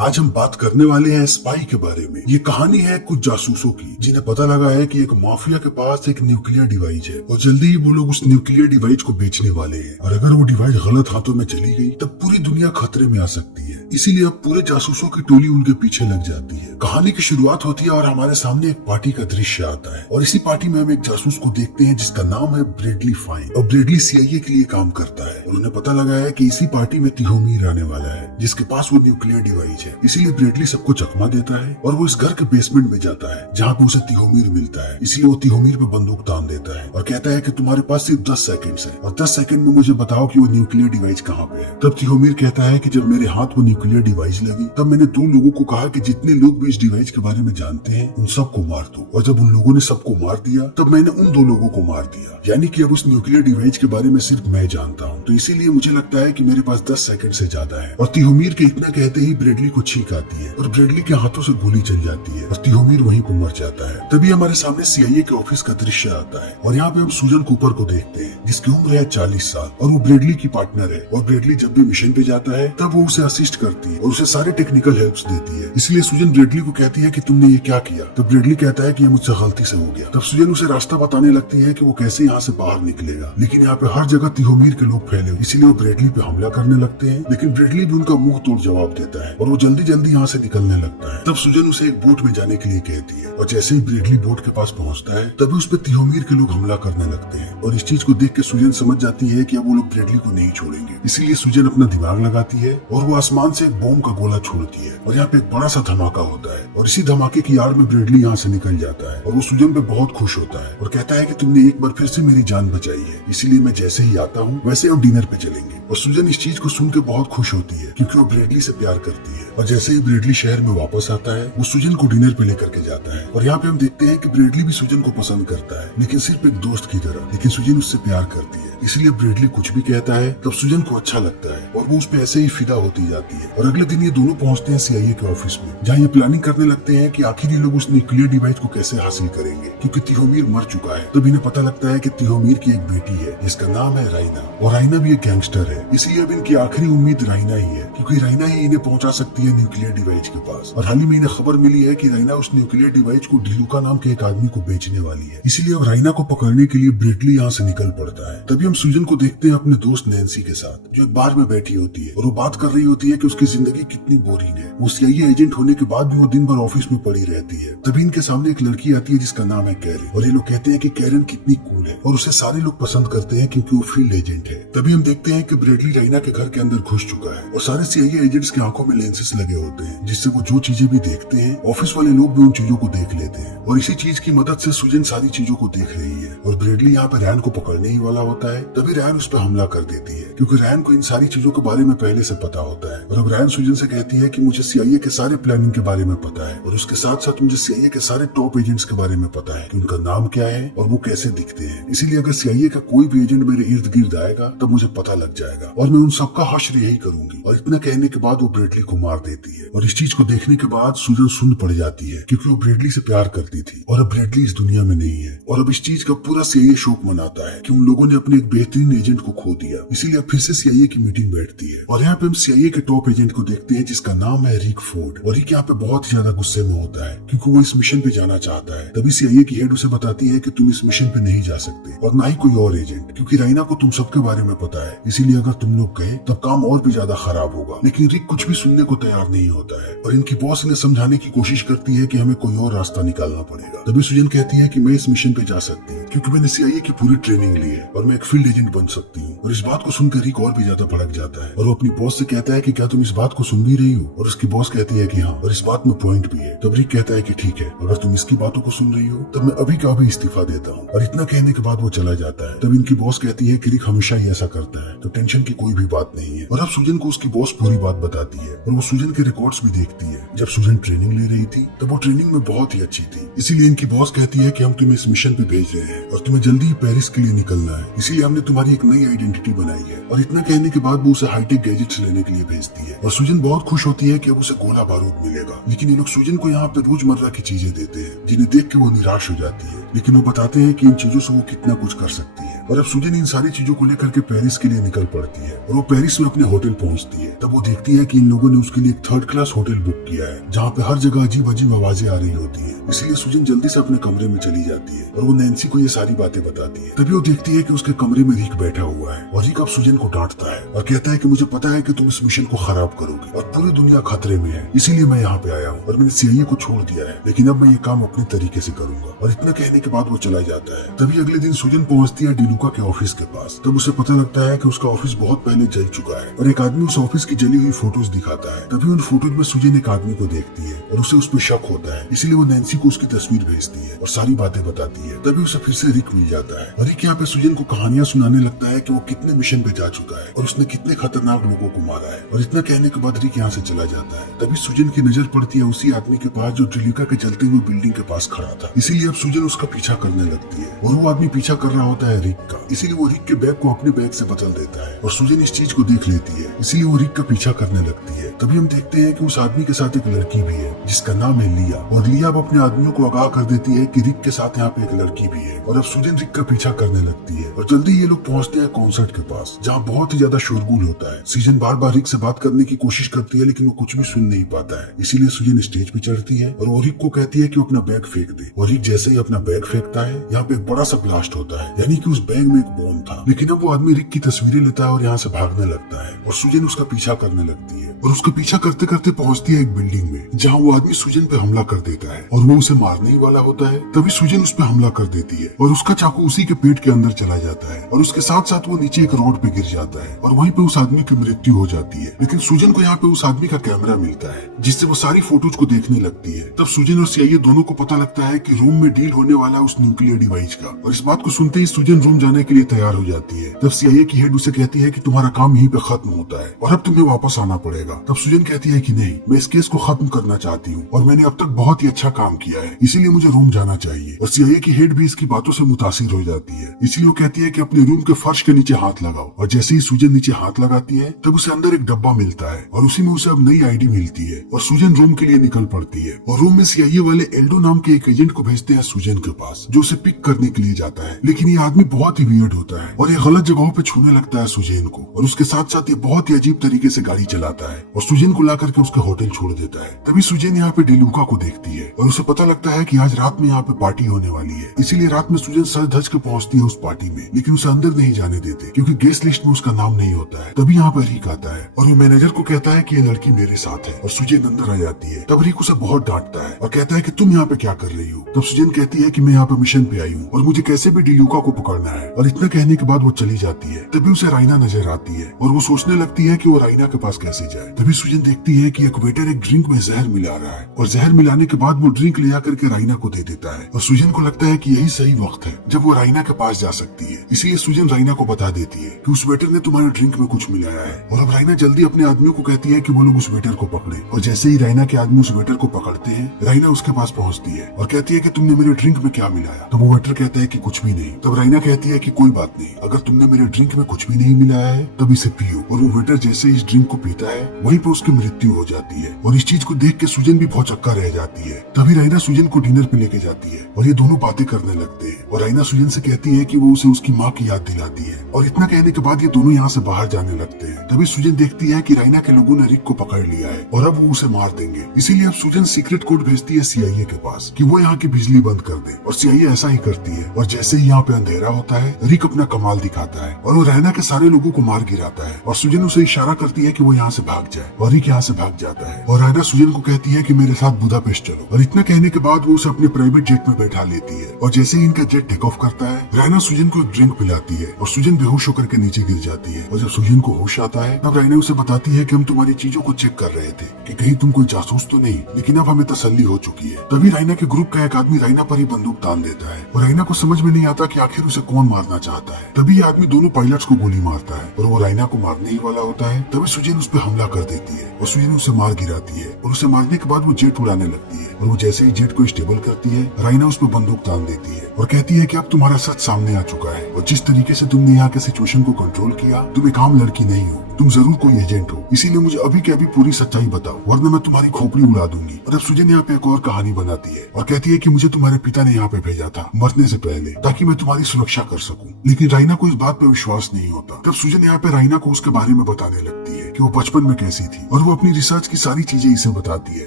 आज हम बात करने वाले हैं स्पाई के बारे में। ये कहानी है कुछ जासूसों की जिन्हें पता लगा है कि एक माफिया के पास एक न्यूक्लियर डिवाइस है और जल्दी ही वो लोग उस न्यूक्लियर डिवाइस को बेचने वाले हैं और अगर वो डिवाइस गलत हाथों में चली गई तब पूरी दुनिया खतरे में आ सकती है। इसीलिए अब पूरे जासूसों की टोली उनके पीछे लग जाती है। कहानी की शुरुआत होती है और हमारे सामने एक पार्टी का दृश्य आता है और इसी पार्टी में हम एक जासूस को देखते हैं जिसका नाम है ब्रेडली फाइन। और ब्रेडली सीआईए के लिए काम करता है और उन्हें पता लगा है कि इसी पार्टी में तिहोमीर आने वाला है जिसके पास वो न्यूक्लियर डिवाइस है। इसीलिए ब्रेडली सबको चकमा देता है और वो इस घर के बेसमेंट में जाता है जहाँ पे उसे तिहोमीर मिलता है। इसलिए वो तिहोमीर पे बंदूक तान देता है और कहता है कि तुम्हारे पास सिर्फ 10 सेकंड है और 10 सेकंड में मुझे बताओ कि वो न्यूक्लियर डिवाइस कहाँ पे है। तब तिहोमीर कहता है कि जब मेरे हाथ वो न्यूक्लियर डिवाइस लगी तब मैंने 2 लोगों को कहा कि जितने लोग भी इस डिवाइस के बारे में जानते हैं उन सबको मार दो। और जब उन लोगों ने सबको मार दिया तब मैंने उन 2 लोगों को मार दिया। यानी कि अब उस न्यूक्लियर डिवाइस के बारे में सिर्फ मैं जानता हूँ, तो इसीलिए मुझे लगता है कि मेरे पास 10 सेकंड से ज्यादा है। और तिहोमीर के इतना कहते ही ब्रेडली को छींक आती है और ब्रेडली के हाथों से गोली चल जाती है और तिहोमीर वहीं पर मर जाता है। तभी हमारे सामने सीआईए के ऑफिस का दृश्य आता है और यहाँ पे हम सूजन कूपर को देखते हैं जिसकी उम्र है 40 साल और वो ब्रेडली की पार्टनर है। और ब्रेडली जब भी मिशन पे जाता है तब वो उसे असिस्ट करती है और उसे सारे टेक्निकल हेल्प्स देती है। इसलिए सूजन ब्रेडली को कहती है कि तुमने ये क्या किया। तो ब्रेडली कहता है कि ये मुझसे गलती से हो गया। तब सूजन उसे रास्ता बताने लगती है कि वो कैसे यहाँ से बाहर निकलेगा, लेकिन यहाँ पे हर जगह तिहोमीर के लोग फैले, इसीलिए वो ब्रेडली पे हमला करने लगते हैं। लेकिन ब्रेडली भी उनका मुंह तोड़ जवाब देता है और वो जल्दी जल्दी यहाँ से निकलने लगता है। तब सूजन उसे एक बोट में जाने के लिए कहती है और जैसे ही ब्रेडली बोट के पास पहुँचता है तभी उस पर तिहोमीर के लोग हमला करने लगते हैं। और इस चीज को देख के सूजन समझ जाती है कि अब वो लोग ब्रेडली को नहीं छोड़ेंगे। इसीलिए सूजन अपना दिमाग लगाती है और वो आसमान से एक बॉम्ब का गोला छोड़ती है और यहाँ पे एक बड़ा सा धमाका होता है और इसी धमाके की आड़ में ब्रेडली यहाँ से निकल जाता है और वो सूजन पे बहुत खुश होता है और कहता है कि तुमने एक बार फिर से मेरी जान बचाई है, इसीलिए मैं जैसे ही आता हूँ वैसे हम डिनर पे चलेंगे। और सूजन इस चीज को सुन के बहुत खुश होती है क्योंकि वो ब्रेडली से प्यार करती है। और जैसे ही ब्रेडली शहर में वापस आता है वो सूजन को डिनर पे लेकर के जाता है और यहाँ पे हम देखते हैं कि ब्रेडली भी सूजन को पसंद करता है, लेकिन सिर्फ एक दोस्त की तरह। लेकिन सूजन उससे प्यार करती है, इसलिए ब्रेडली कुछ भी कहता है तब सूजन को अच्छा लगता है और वो उस पे ऐसे ही फिदा होती जाती है। और अगले दिन ये दोनों पहुंचते हैं सीआईए के ऑफिस में जहाँ ये प्लानिंग करने लगते हैं कि आखिर ये लोग उस न्यूक्लियर डिवाइस को कैसे हासिल करेंगे क्योंकि तिहोमीर मर चुका है। तब इन्हें पता लगता है कि तिहोमीर की एक बेटी है जिसका नाम है राइना और राइना भी एक गैंगस्टर है, इसलिए अब इनकी आखिरी उम्मीद राइना ही है क्योंकि राइना ही इन्हें पहुंचा सकती है न्यूक्लियर डिवाइस के पास। और हाल ही में इन्हें खबर मिली है कि राइना उस न्यूक्लियर डिवाइस को डिलुका नाम के एक आदमी को बेचने वाली है, इसीलिए अब राइना को पकड़ने के लिए ब्रेडली यहाँ से निकल पड़ता है। तभी हम सूजन को देखते हैं अपने दोस्त नैन्सी के साथ जो एक बार में बैठी होती है और वो बात कर रही होती है कि उसकी जिंदगी कितनी बोरिंग है। वो सीआईए एजेंट होने के बाद भी वो दिन भर ऑफिस में पड़ी रहती है। तभी इनके सामने एक लड़की आती है जिसका नाम है कैरन और ये लोग कहते हैं कि कैरन कितनी कूल है और उसे सारे लोग पसंद करते हैं क्योंकि वो फील्ड एजेंट है। तभी हम देखते हैं कि ब्रेडली राइना के घर के अंदर घुस चुका है और सारे सीआईए एजेंट्स की आंखों में लेंसेस लगे होते हैं जिससे वो जो चीजें भी देखते हैं ऑफिस वाले लोग भी उन चीजों को देख लेते हैं। और इसी चीज की मदद से सूजन सारी चीजों को देख रही है और ब्रेडली यहाँ पे रैन को पकड़ने ही वाला होता है। तभी रैन उस पर हमला कर देती है क्योंकि रैन को इन सारी चीजों के बारे में पहले से पता होता है। और अब रैन सूजन से कहती है कि मुझे सीआईए के सारे प्लानिंग के बारे में पता है और उसके साथ साथ मुझे सीआईए के सारे टॉप एजेंट्स के बारे में पता है कि उनका नाम क्या है और वो कैसे दिखते हैं। इसीलिए अगर सीआईए का कोई भी एजेंट मेरे इर्द गिर्द आएगा तब मुझे पता लग जाएगा और मैं उन सबका हश्र यही करूंगी। और इतना कहने के बाद वो ब्रेडली को मार देती है और इस चीज को देखने के बाद सूजन सुन पड़ जाती है क्योंकि वो ब्रेडली से प्यार करती थी और अब ब्रेडली इस दुनिया में नहीं है। और अब इस चीज का पूरा सीआईए शोक मनाता है कि उन लोगों ने अपने एक बेहतरीन एजेंट को खो दिया। इसीलिए अब फिर से सीआईए की मीटिंग बैठती है और यहाँ पे हम सीआईए के टॉप एजेंट को देखते हैं जिसका नाम है रिक फोर्ड। और रिक यहाँ पे बहुत ही ज्यादा गुस्से में होता है क्योंकि वो इस मिशन पे जाना चाहता है। तभी सीआईए की हेड उसे बताती है कि तुम इस मिशन पे नहीं जा सकते और ना ही कोई और एजेंट क्योंकि राइना को तुम सबके बारे में पता है, इसीलिए अगर तुम लोग गए तब काम और भी ज्यादा खराब होगा। लेकिन रिक कुछ भी सुनने को तैयार नहीं होता है और इनकी बॉस इन्हें समझाने की कोशिश करती है कि हमें कोई और रास्ता निकालना पड़ेगा। तभी सूजन कहती है कि मैं इस मिशन पे जा सकती हूँ क्योंकि मैंने सीआईए की पूरी ट्रेनिंग ली है और मैं एक फील्ड एजेंट बन सकती हूँ। और इस बात को सुनकर रिक और भी ज्यादा भड़क जाता है और वो अपनी बॉस से कहता है कि क्या तुम इस बात को सुन भी रही हो। और उसकी बॉस कहती है कि हाँ और इस बात में पॉइंट भी है। तब रिक कहता है कि ठीक है, अगर तुम इसकी बातों को सुन रही हो तब मैं अभी का अभी इस्तीफा देता हूँ। और इतना कहने के बाद वो चला जाता है। तब इनकी बॉस कहती है कि रिक हमेशा ही ऐसा करता है तो टेंशन की कोई भी बात नहीं है। और अब सूजन को उसकी बॉस पूरी बात बताती है और वो सूजन के रिकॉर्ड्स भी देखती है। जब सूजन ट्रेनिंग ले रही थी तब वो ट्रेनिंग में बहुत ही अच्छी थी, इसीलिए इनकी बॉस कहती है कि हम तुम्हें इस मिशन पे भेज रहे हैं और तुम्हें जल्दी ही पेरिस के लिए निकलना है, इसीलिए हमने तुम्हारी एक नई आइडेंटिटी बनाई है। और इतना कहने के बाद वो उसे हाईटेक गैजेट्स लेने के लिए भेजती है और सूजन बहुत खुश होती है कि अब उसे गोला बारूद मिलेगा। लेकिन ये लोग सूजन को यहाँ पे रोजमर्रा की चीजें देते हैं जिन्हें देख के वो निराश हो जाती है, लेकिन वो बताते हैं कि इन चीजों से वो कितना कुछ कर सकती है। और अब सुजन इन सारी चीजों को लेकर के पेरिस के लिए निकल पड़ती है और वो पेरिस में अपने होटल पहुंचती है। तब वो देखती है कि इन लोगों ने उसके लिए एक 3rd क्लास होटल बुक किया है जहाँ पे हर जगह अजीब अजीब आवाजें आ रही होती है। इसलिए सुजन जल्दी से अपने कमरे में चली जाती है और वो नैन्सी को ये सारी बातें बताती है। तभी वो देखती है कि उसके कमरे में रिक बैठा हुआ है और रिक अब सुजन को डांटता है और कहता है कि मुझे पता है कि तुम इस मिशन को खराब करोगे और पूरी दुनिया खतरे में है, इसीलिए मैं यहाँ पे आया हूँ और मैंने CIA को छोड़ दिया है, लेकिन अब मैं ये काम अपने तरीके से करूंगा। और इतना कहने के बाद वो चला जाता है। तभी अगले दिन सुजन पहुंचती है डिलुका के ऑफिस के पास। तब उसे पता लगता है कि उसका ऑफिस बहुत पहले जल चुका है और एक आदमी उस ऑफिस की जली हुई फोटोज दिखाता है। तभी उन फोटोज में सुजन एक आदमी को देखती है और उसे उस पर शक होता है, इसीलिए वो नैन्सी को उसकी तस्वीर भेजती है और सारी बातें बताती है। तभी उसे फिर से रिक मिल जाता है और रिक यहाँ पे सुजन को कहानियां सुनाने लगता है कि वो कितने मिशन पे जा चुका है और उसने कितने खतरनाक लोगों को मारा है। और इतना कहने के बाद रिक यहाँ से चला जाता है। तभी सुजन की नजर पड़ती है उसी आदमी के पास जो डिलुका के जलते हुए बिल्डिंग के पास खड़ा था। इसीलिए अब सुजन उसका पीछा करने लगती है और वो आदमी पीछा कर रहा होता है रिक का। इसीलिए वो रिक के बैग को अपने बैग से बदल देता है और सुजन इस चीज को देख लेती है, इसीलिए वो रिक का पीछा करने लगती है। तभी हम देखते हैं कि उस आदमी के साथ एक लड़की भी है जिसका नाम है लिया और लिया अब अपने आदमियों को आगाह कर देती है कि रिक के साथ यहाँ पे एक लड़की भी है और अब सुजन रिक का पीछा करने लगती है और जल्दी ये लोग पहुंचते हैं कॉन्सर्ट के पास जहाँ बहुत ही ज्यादा शोरगुल होता है। सुजन बार बार रिक से बात करने की कोशिश करती है लेकिन वो कुछ भी सुन नहीं पाता है, इसीलिए सुजन स्टेज पे चढ़ती है और वो रिक को कहती है कि अपना बैग फेंक दे। और रिक जैसे ही अपना बैग फेंकता है यहाँ पे एक बड़ा सा ब्लास्ट होता है, यानी कि उस बैग में एक बॉम्ब था। लेकिन अब वो आदमी रिक की तस्वीरें लेता है और यहाँ से भागने लगता है और सुजन उसका पीछा करने लगती है और उसका पीछा करते करते पहुंचती है एक बिल्डिंग में जहाँ वो आदमी सुजन पे हमला कर देता है और वो उसे मारने ही वाला होता है। तभी सुजन उस पे हमला कर देती है और उसका चाकू उसी के पेट के अंदर चला जाता है और उसके साथ साथ वो नीचे एक रोड पे गिर जाता है और वहीं पे उस आदमी की मृत्यु हो जाती है। लेकिन सुजन को यहाँ पे उस आदमी का कैमरा मिलता है जिससे वो सारी फोटोज को देखने लगती है। तब सुजन और CIA दोनों को पता लगता है कि रोम में डील होने वाला उस न्यूक्लियर डिवाइस का और इस बात को सुनते ही सुजन रोम जाने के लिए तैयार हो जाती है। तब CIA की हेड उसे कहती है कि तुम्हारा काम यहीं पे खत्म होता है और अब तुम्हें वापस आना पड़ेगा। तब सुजन कहती है कि नहीं, मैं इस केस को खत्म करना चाहती हूँ और मैंने अब तक बहुत ही अच्छा काम किया है, इसीलिए मुझे रोम जाना चाहिए। और CIA की हेड भी इसकी बातों से मुतासिर हो जाती है, इसलिए वो कहती है कि अपने रूम के फर्श के नीचे हाथ लगाओ। और जैसे ही सुजन नीचे हाथ लगाती है तब उसे अंदर एक डब्बा मिलता है और उसी में उसे अब नई ID मिलती है और सुजन रोम के लिए निकल पड़ती है। और रोम में CIA वाले एल्डो नाम के एक एजेंट को भेजते हैं सुजन के पास जो उसे पिक करने के लिए जाता है। लेकिन ये आदमी बहुत ही वियर्ड होता है और ये गलत जगहों पे छूने लगता है सुजन को और उसके साथ साथ ये बहुत ही अजीब तरीके से गाड़ी चलाता है और सुजन को ला करके उसका होटल छोड़ देता है। तभी सुजन यहाँ पे डिलुका को देखती है और उसे पता लगता है कि आज रात में यहाँ पे पार्टी होने वाली है, इसीलिए रात में सुजन सज धज के पहुंचती है उस पार्टी में। लेकिन उसे अंदर नहीं जाने देते क्योंकि गेस्ट लिस्ट में उसका नाम नहीं होता है। तभी यहाँ पर रिक आता है और वो मैनेजर को कहता है कि ये लड़की मेरे साथ है और सुजन अंदर आ जाती है। तब रिक उसे बहुत डांटता है और कहता है कि तुम यहाँ पे क्या कर रही हो। तब सुजन कहती है कि मैं यहाँ पे मिशन पे आई हूँ और मुझे कैसे भी डिलुका को पकड़ना है। और इतना कहने के बाद वो चली जाती है। तभी उसे राइना नजर आती है और वो सोचने लगती है कि वो राइना के पास कैसे जाए। तभी सुजन देखती है कि एक वेटर एक ड्रिंक में जहर मिला रहा है और जहर मिलाने के बाद वो ड्रिंक ले आकर के राइना को दे देता है और सुजन को लगता है कि यही सही वक्त है जब वो राइना के पास जा सकती है। इसीलिए सुजन राइना को बता देती है कि उस वेटर ने तुम्हारे ड्रिंक में कुछ मिलाया है। और अब राइना जल्दी अपने आदमियों को कहती है कि वो लोग उस वेटर को पकड़े। और जैसे ही राइना के आदमी उस वेटर को पकड़ते हैं राइना उसके पास पहुंचती है और कहती है कि तुमने मेरे ड्रिंक में क्या मिलाया। तो वो वेटर कहता है कि कुछ भी नहीं। तब राइना कहती है कि कोई बात नहीं, अगर तुमने मेरे ड्रिंक में कुछ भी नहीं मिलाया है तब इसे पियो। और वो वेटर जैसे इस ड्रिंक को पीता है वहीं पर उसकी मृत्यु हो जाती है और इस चीज को देख के सुजन भी भौचक्का रह जाती है। तभी राइना सुजन को डिनर पे लेके जाती है और ये दोनों बातें करने लगते हैं और राइना सुजन से कहती है कि वो उसे उसकी माँ की याद दिलाती है। और इतना कहने के बाद ये दोनों यहाँ से बाहर जाने लगते हैं। तभी सुजन देखती है कि राइना के लोगों ने रिक को पकड़ लिया है और अब वो उसे मार देंगे। इसीलिए अब सुजन सीक्रेट कोड भेजती है CIA के पास कि वो यहाँ की बिजली बंद कर दे और CIA ऐसा ही करती है। और जैसे ही यहाँ पे अंधेरा होता है रिक अपना कमाल दिखाता है और वो राइना के सारे लोगों को मार गिराता है और सुजन उसे इशारा करती है कि वो यहाँ से भाग जाए और रिक यहाँ से भाग जाता है। और राइना सुजन को कहती है कि मेरे साथ बुदापेस्ट चलो। और इतना कहने के बाद वो उसे अपने प्राइवेट जेट में बैठा लेती है और जैसे ही इनका जेट टेक ऑफ करता है राइना सुजन को एक ड्रिंक पिलाती है और सुजन बेहोश होकर के नीचे गिर जाती है। और जब सुजन को होश आता है तब राइना उसे बताती है कि हम तुम्हारी चीजों को चेक कर रहे थे कि कहीं तुम कोई जासूस तो नहीं, लेकिन अब हमें तसल्ली हो चुकी है। तभी राइना के ग्रुप का एक आदमी राइना पर ही बंदूक तान देता है और राइना को समझ में नहीं आता कि आखिर उसे कौन मारना चाहता है। तभी ये आदमी दोनों पायलट्स को गोली मारता है और वो राइना को मारने ही वाला होता है। तभी सुजन उस पर हमला कर देती है और सुजन उसे मार गिराती है और उसे मारने के बाद वो जेट उड़ाने लगती है। और वो जैसे ही जेट को स्टेबल करती है, राइना उस पर बंदूक तान देती है और कहती है कि अब तुम्हारा सच सामने आ चुका है और जिस तरीके से तुमने यहाँ के सिचुएशन को कंट्रोल किया, तुम एक आम लड़की नहीं हो, तुम जरूर कोई एजेंट हो, इसीलिए मुझे अभी के अभी पूरी सच्चाई बताओ वरना मैं तुम्हारी खोपड़ी उड़ा दूंगी। और अब सुजन यहाँ पे एक और कहानी बनाती है और कहती है कि मुझे तुम्हारे पिता ने यहाँ पे भेजा था मरने से पहले ताकि मैं तुम्हारी सुरक्षा कर सकूं। लेकिन राइना को इस बात पे विश्वास नहीं होता। तब सुजन यहाँ पे राइना को उसके बारे में बताने लगती है कि वो बचपन में कैसी थी और वो अपनी रिसर्च की सारी चीजें इसे बताती है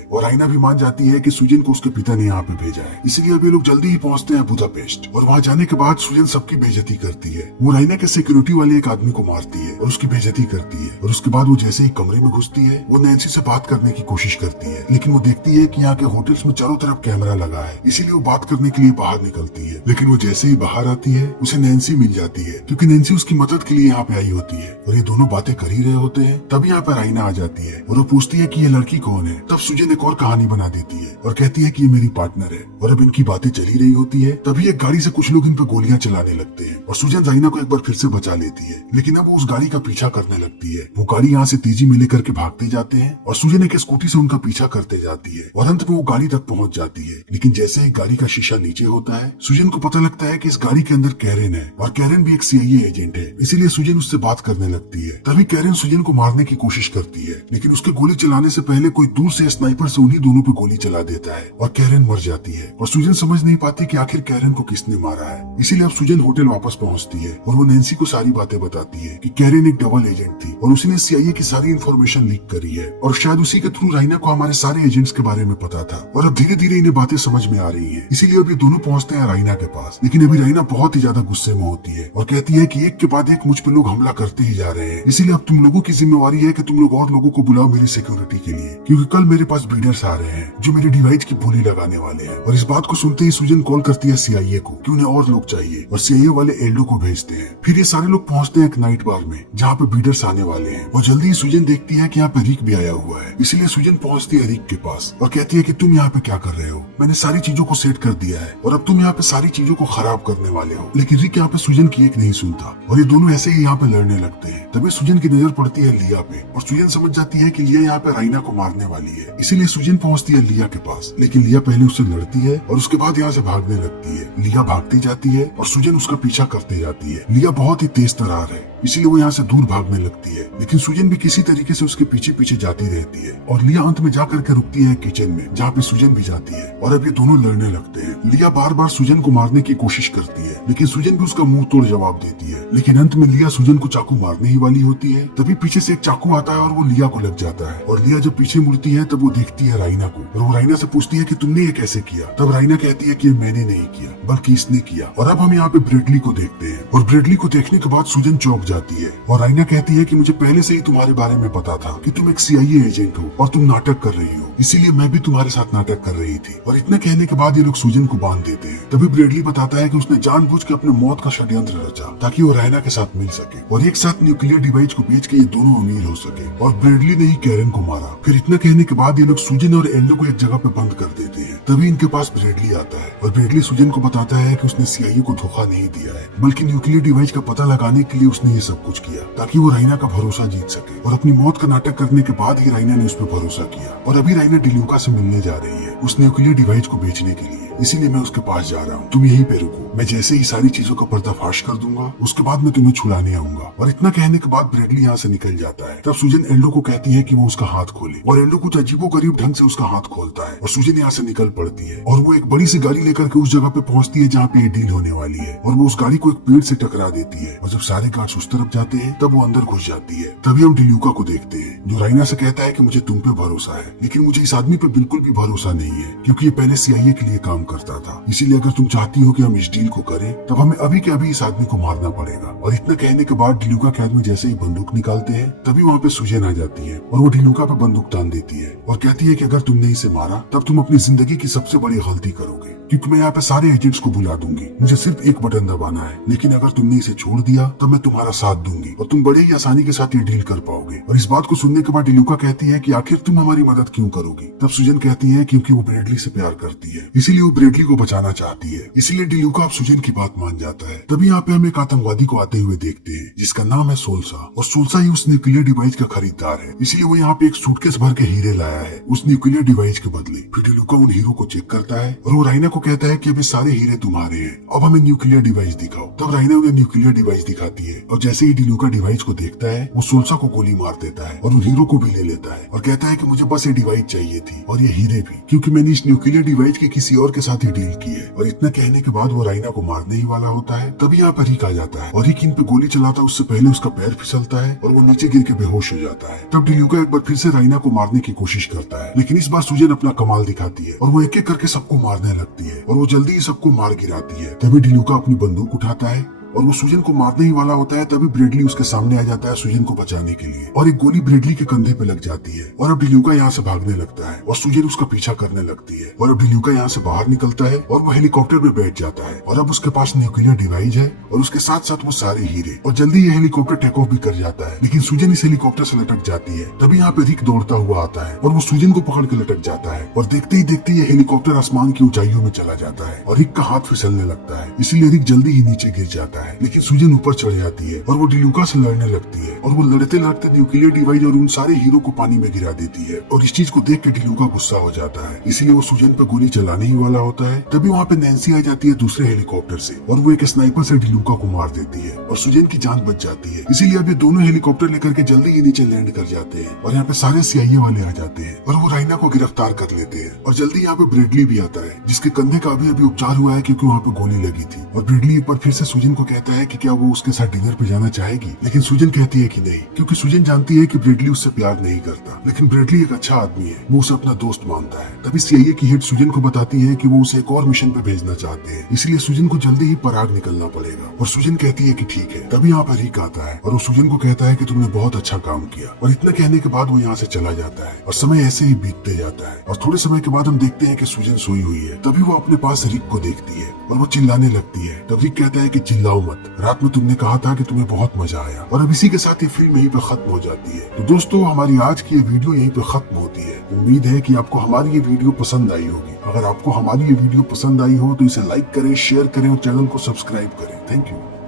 और राइना भी मान जाती है कि सुजन को उसके पिता ने यहाँ पे भेजा है। इसलिए अब ये लोग जल्दी ही पहुंचते हैं बुदापेस्ट और वहाँ जाने के बाद सुजन सबकी बेइज्जती करती है। वो राइना के सिक्योरिटी वाले एक आदमी को मारती है और उसकी बेइज्जती करती है और उसके बाद वो जैसे ही कमरे में घुसती है, वो नैन्सी से बात करने की कोशिश करती है, लेकिन वो देखती है कि यहाँ के होटल्स में चारों तरफ कैमरा लगा है, इसीलिए वो बात करने के लिए बाहर निकलती है। लेकिन वो जैसे ही बाहर आती है, उसे नैन्सी मिल जाती है क्योंकि नैन्सी उसकी मदद के लिए यहाँ पे आई होती है और ये दोनों बातें कर ही रहे होते हैं। तभी यहाँ पे राइना आ जाती है और वो पूछती है कि ये लड़की कौन है। तब सुजन एक और कहानी बना देती है और कहती है कि ये मेरी पार्टनर है। और अब इनकी बातें चली रही होती है, तभी एक गाड़ी से कुछ लोग इन पे गोलियां चलाने लगते हैं और सुजन राइना को एक बार फिर से बचा लेती है, लेकिन अब वो उस गाड़ी का पीछा करने लगती है। वो गाड़ी यहाँ से तेजी में लेकर के भागते जाते हैं और सुजन एक स्कूटी से उनका पीछा करते जाती है और अंत में वो गाड़ी तक पहुंच जाती है। लेकिन जैसे ही गाड़ी का शीशा नीचे होता है, सुजन को पता लगता है कि इस गाड़ी के अंदर कैरेन है और कैरेन भी एक CIA एजेंट है, इसीलिए सुजन उससे बात करने लगती है। तभी कैरेन सुजन को मारने की कोशिश करती है, लेकिन उसके गोली चलाने से पहले कोई दूर से स्नाइपर से उन्हीं दोनों पे गोली चला देता है और कैरेन मर जाती है। और सुजन समझ नहीं पाती कि आखिर कैरेन को किसने मारा है। इसीलिए अब सुजन होटल वापस पहुंचती है और वो नैन्सी को सारी बातें बताती है कि कैरेन एक डबल एजेंट थी और उसने CIA की सारी इन्फॉर्मेशन लीक करी है और शायद उसी के थ्रू राइना को हमारे सारे एजेंट्स के बारे में पता था और अब धीरे धीरे इन्हें बातें समझ में आ रही है। इसीलिए अब ये दोनों पहुंचते हैं राइना के पास, लेकिन अभी राइना बहुत ही ज्यादा गुस्से में होती है और कहती है कि एक के बाद एक मुझ पे लोग हमला करते ही जा रहे हैं, इसीलिए अब तुम लोगों की जिम्मेवारी है कि तुम लोग और लोगों को बुलाओ मेरी सिक्योरिटी के लिए, क्योंकि कल मेरे पास ब्रीडर्स आ रहे हैं जो मेरे डिवाइस की बोली लगाने वाले हैं। और इस बात को सुनते ही सुजन कॉल करती है CIA को कि उन्हें और लोग चाहिए और CIA वाले एल्डो को भेजते हैं। फिर ये सारे लोग पहुंचते हैं एक नाइट बार में जहाँ पे ब्रीडर्स आने वाले हैं और जल्दी ही सुजन देखती है कि यहाँ पे रिक भी आया हुआ है, इसलिए सुजन पहुंचती है रिक के पास और कहती है कि तुम यहाँ पे क्या कर रहे हो, मैंने सारी चीजों को सेट कर दिया है और अब तुम यहाँ पे सारी चीजों को खराब करने वाले हो। लेकिन रिक यहाँ पे सुजन की एक नहीं सुनता और ये दोनों ऐसे ही यहाँ पे लड़ने लगते हैं। तभी सुजन की नजर पड़ती है लिया पे और सुजन समझ जाती है कि लिया यहाँ पे राइना को मारने वाली है, इसीलिए सुजन पहुंचती है लिया के पास। लेकिन लिया पहले उससे लड़ती है और उसके बाद यहाँ से भागने लगती है। लिया भागती जाती है और सुजन उसका पीछा करते जाती है। लिया बहुत ही तेज तर्रार है, इसीलिए वो यहाँ से दूर भागने लगती है, लेकिन सुजन भी किसी तरीके से उसके पीछे पीछे जाती रहती है और लिया अंत में जाकर के रुकती है किचन में जहाँ पे सुजन भी जाती है और अब ये दोनों लड़ने लगते हैं। लिया बार बार सुजन को मारने की कोशिश करती है, लेकिन सुजन भी उसका मुंह तोड़ जवाब देती है। लेकिन अंत में लिया सुजन को चाकू मारने ही वाली होती है, तभी पीछे से एक चाकू आता है और वो लिया को लग जाता है और लिया जब पीछे मुड़ती है तब वो देखती है राइना को और वो राइना से पूछती है कि तुमने ये कैसे किया। तब राइना कहती है कि ये मैंने नहीं किया बल्कि इसने किया। और अब हम यहाँ पे ब्रेडली को देखते हैं और ब्रेडली को देखने के बाद सुजन चौंक जाती है और राइना कहती है कि मुझे पहले से ही तुम्हारे बारे में पता था कि तुम एक CIA एजेंट हो और तुम नाटक कर रही हो, इसीलिए मैं भी तुम्हारे साथ नाटक कर रही थी। और इतना कहने के बाद ये लोग सुजन को बांध देते हैं। तभी ब्रेडली बताता है कि उसने जानबूझ के अपने मौत का षड्यंत्र रचा ताकि वो राइना के साथ मिल सके और एक साथ न्यूक्लियर डिवाइस को बेच के ये दोनों अमीर हो सके। और ब्रेडली ने ही कैरेन को मारा। फिर इतना कहने के बाद ये लोग सुजन और एल्डो को एक जगह पे बंद कर देते हैं। तभी इनके पास ब्रेडली आता है और ब्रेडली सुजन को बताता है कि उसने CIA को धोखा नहीं दिया है, बल्कि न्यूक्लियर डिवाइस का पता लगाने के लिए उसने ये सब कुछ किया ताकि वो राइना का भरोसा जीत सके। और अपनी मौत का नाटक करने के बाद ही राइना ने उस पर भरोसा किया और अभी राइना डिल्यूका से मिलने जा रही है उस न्यूक्लियर डिवाइस को बेचने के लिए, इसीलिए मैं उसके पास जा रहा हूँ। तुम यहीं पे रुको, मैं जैसे ही सारी चीजों का पर्दाफाश कर दूंगा उसके बाद मैं तुम्हें छुड़ाने आऊंगा। और इतना कहने के बाद ब्रेडली यहाँ से निकल जाता है। तब सुजन एल्डो को कहती है कि वो उसका हाथ खोले और एल्डो कुछ अजीबोगरीब ढंग से उसका हाथ खोलता है और सुजन यहाँ से निकल पड़ती है और वो एक बड़ी सी गाड़ी लेकर के उस जगह पे पहुंचती है जहाँ पे ये डील होने वाली है और वो उस गाड़ी को एक पेड़ से टकरा देती है और जब सारे गार्ड्स उस तरफ जाते हैं तब वो अंदर घुस जाती है। तभी हम डिल्यूका को देखते हैं जो राइना से कहता है कि मुझे तुम पे भरोसा है, लेकिन मुझे इस आदमी पे बिल्कुल भी भरोसा नहीं है क्योंकि ये पहले CIA के लिए काम करता था, इसीलिए अगर तुम चाहती हो कि हम इस डील को करें तब हमें अभी के अभी इस आदमी को मारना पड़ेगा। और इतना कहने के बाद डिल्यूका के आदमी जैसे ही बंदूक निकालते हैं तभी वहाँ पे सुजन आ जाती है और वो डिल्यूका पे बंदूक तान देती है और कहती है कि अगर तुमने इसे मारा तब तुम अपनी जिंदगी की सबसे बड़ी गलती करोगे, क्योंकि मैं यहाँ पे सारे एजेंट्स को बुला दूंगी, मुझे सिर्फ एक बटन दबाना है, लेकिन अगर तुमने इसे छोड़ दिया तब मैं तुम्हारा साथ दूंगी और तुम बड़े ही आसानी के साथ ये डील कर पाओगे। और इस बात को सुनने के बाद डिलुका कहती है कि आखिर तुम हमारी मदद क्यों करोगी। तब सुजन कहती है क्योंकि वो ब्रेडली से प्यार करती है, इसीलिए वो ब्रेडली को बचाना चाहती है। इसीलिए डिलुका अब सुजन की बात मान जाता है। तभी यहाँ पे हम एक आतंकवादी को आते हुए देखते हैं जिसका नाम है सोल्सा, और सोल्सा ही उस न्यूक्लियर डिवाइस का खरीदार है। इसीलिए वो यहाँ पे एक सूटकेस भर के हीरे लाया है उस न्यूक्लियर डिवाइस के बदले। फिर डिलुका उन हीरो को चेक करता है और वो राइना को कहता है कि अब ये सारे हीरे तुम्हारे हैं, अब हमें न्यूक्लियर डिवाइस दिखाओ। तब राइना उन्हें न्यूक्लियर डिवाइस दिखाती है और जैसे ही डिलुका डिवाइस को देखता है वो सोल्सा को गोली मार देता है और उन हीरो को भी ले लेता है और कहता है कि मुझे बस ये डिवाइस चाहिए थी और ये हीरे भी, क्योंकि मैंने इस न्यूक्लियर डिवाइस की किसी और के साथ ही डील की है। और इतना कहने के बाद वो राइना को मारने ही वाला होता है। तभी यहाँ पर रिक आ जाता है और रिक इन पे गोली चलाता है उससे पहले उसका पैर फिसलता है और वो नीचे गिर के बेहोश हो जाता है। तब डिलुका एक बार फिर से राइना को मारने की कोशिश करता है, लेकिन इस बार सुजन अपना कमाल दिखाती है और वो एक एक करके सबको मारने लगती है और वो जल्दी ही सबको मार गिराती है। तभी डिलुका अपनी बंदूक उठाता है और वो सुजन को मारने ही वाला होता है। तभी ब्रेडली उसके सामने आ जाता है सुजन को बचाने के लिए और एक गोली ब्रेडली के कंधे पे लग जाती है और अब डिलुका यहाँ से भागने लगता है और सुजन उसका पीछा करने लगती है। और अब डिलुका यहाँ से बाहर निकलता है और वो हेलीकॉप्टर पे बैठ जाता है और अब उसके पास न्यूक्लियर डिवाइस है और उसके साथ साथ वो सारे हीरे, और जल्दी ये हेलीकॉप्टर टेक ऑफ भी कर जाता है। लेकिन सुजन इस हेलीकॉप्टर से लटक जाती है। तभी यहाँ पे रिक दौड़ता हुआ आता है और वो सुजन को पकड़ के लटक जाता है और देखते ही देखते ये हेलीकॉप्टर आसमान की ऊंचाइयों में चला जाता है और रिक का हाथ फिसलने लगता है। इसीलिए रिक जल्दी ही नीचे गिर जाता है, लेकिन सुजन ऊपर चढ़ जाती है और वो डिलुका से लड़ने लगती है और वो लड़ते लड़ते न्यूक्लियर डिवाइस और उन सारे हीरो को पानी में गिरा देती है। और इस चीज को देख के डिलुका गुस्सा हो जाता है, इसीलिए वो सुजन पे गोली चलाने ही वाला होता है। तभी वहाँ पे नैन्सी आ जाती है दूसरे हेलीकॉप्टर से और वो एक स्नाइपर से डिलुका को मार देती है और सुजन की जान बच जाती है। इसीलिए अब ये दोनों हेलीकॉप्टर लेकर के जल्दी ही नीचे लैंड कर जाते हैं और यहाँ पे सारे CIA वाले आ जाते हैं और वो राइना को गिरफ्तार कर लेते हैं। और जल्दी यहाँ पे ब्रेडली भी आता है जिसके कंधे का अभी अभी उपचार हुआ है क्योंकि वहाँ पे गोली लगी थी। और ब्रेडली एक बार फिर से सुजन को कहता है कि क्या वो उसके साथ डिनर पे जाना चाहेगी, लेकिन सुजन कहती है कि नहीं, क्योंकि सुजन जानती है कि ब्रेडली उससे प्यार नहीं करता। लेकिन ब्रेडली एक अच्छा आदमी है, वो उसे अपना दोस्त मानता है। तभी CIA की हेड सुजन को बताती है कि वो उसे एक और मिशन पे भेजना चाहते हैं, इसलिए सुजन को जल्दी ही पराग निकलना पड़ेगा। और सुजन कहती है कि ठीक है। तभी यहाँ पर रिक आता है और वो सुजन को कहता है कि तुमने बहुत अच्छा काम किया। और इतना कहने के बाद वो यहाँ से चला जाता है और समय ऐसे ही बीतते जाता है। और थोड़े समय के बाद हम देखते हैं कि सुजन सोई हुई है। तभी वो अपने पास रिक को देखती है और वो चिल्लाने लगती है। तब रिक कहता है कि चिल्लाओ मत, रात में तुमने कहा था कि तुम्हें बहुत मजा आया। और अब इसी के साथ ये फिल्म यहीं पे खत्म हो जाती है। तो दोस्तों हमारी आज की ये वीडियो यहीं पे खत्म होती है। उम्मीद है कि आपको हमारी ये वीडियो पसंद आई होगी। अगर आपको हमारी ये वीडियो पसंद आई हो तो इसे लाइक करें, शेयर करें और चैनल को सब्सक्राइब करें। Thank you.